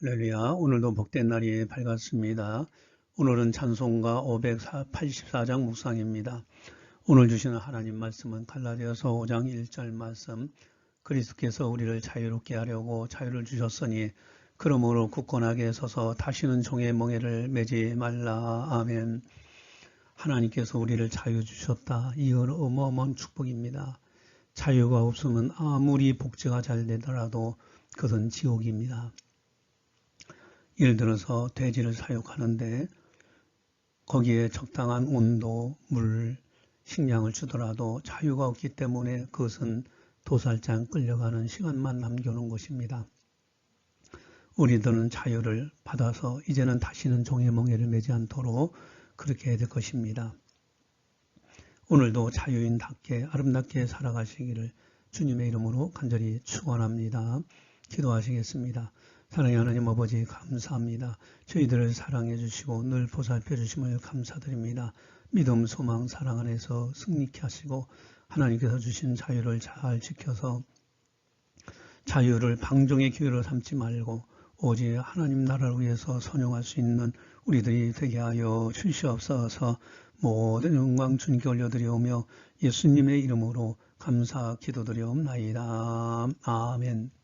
할렐루야. 오늘도 복된 날이 밝았습니다. 오늘은 찬송가 584장 묵상입니다. 오늘 주시는 하나님 말씀은 갈라디아서 5장 1절 말씀 그리스도께서 우리를 자유롭게 하려고 자유를 주셨으니 그러므로 굳건하게 서서 다시는 종의 멍에를 매지 말라. 아멘. 하나님께서 우리를 자유 주셨다. 이건 어마어마한 축복입니다. 자유가 없으면 아무리 복제가 잘 되더라도 그것은 지옥입니다. 예를 들어서 돼지를 사육하는데 거기에 적당한 온도, 물, 식량을 주더라도 자유가 없기 때문에 그것은 도살장 끌려가는 시간만 남겨놓은 것입니다. 우리들은 자유를 받아서 이제는 다시는 종의 멍에를 매지 않도록 그렇게 해야 될 것입니다. 오늘도 자유인답게 아름답게 살아가시기를 주님의 이름으로 간절히 축원합니다. 기도하시겠습니다. 사랑의 하나님 아버지 감사합니다. 저희들을 사랑해 주시고 늘 보살펴 주심을 감사드립니다. 믿음, 소망, 사랑 안에서 승리케 하시고 하나님께서 주신 자유를 잘 지켜서 자유를 방종의 기회로 삼지 말고 오직 하나님 나라를 위해서 선용할 수 있는 우리들이 되게 하여 주시옵소서 모든 영광 주님께 올려드리오며 예수님의 이름으로 감사 기도드리옵나이다. 아멘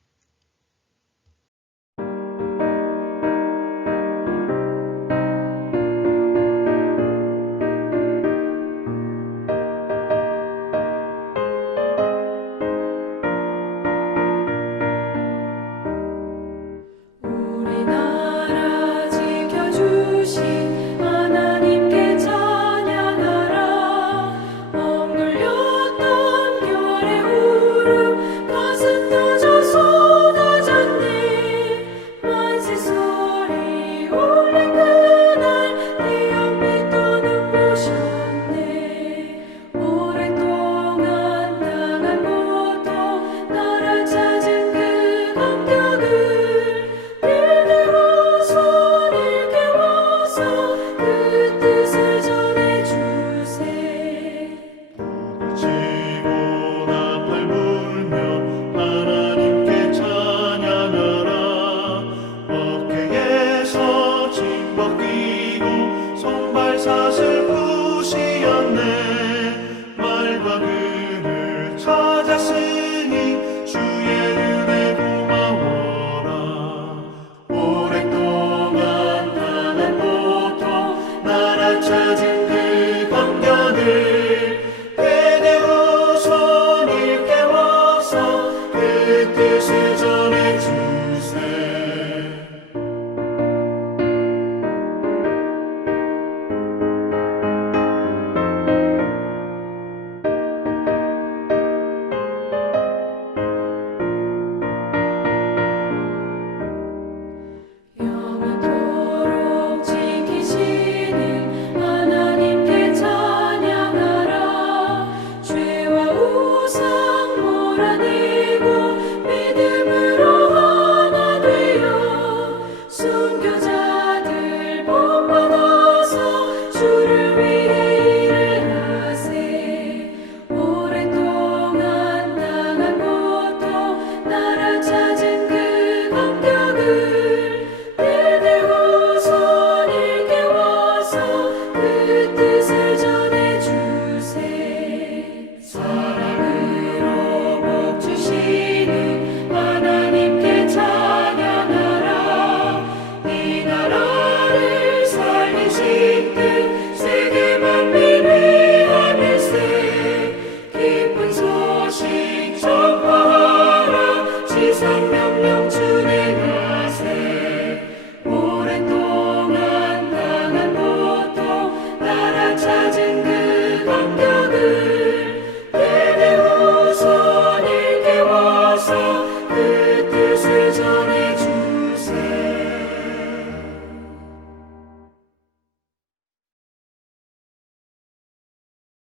Amen.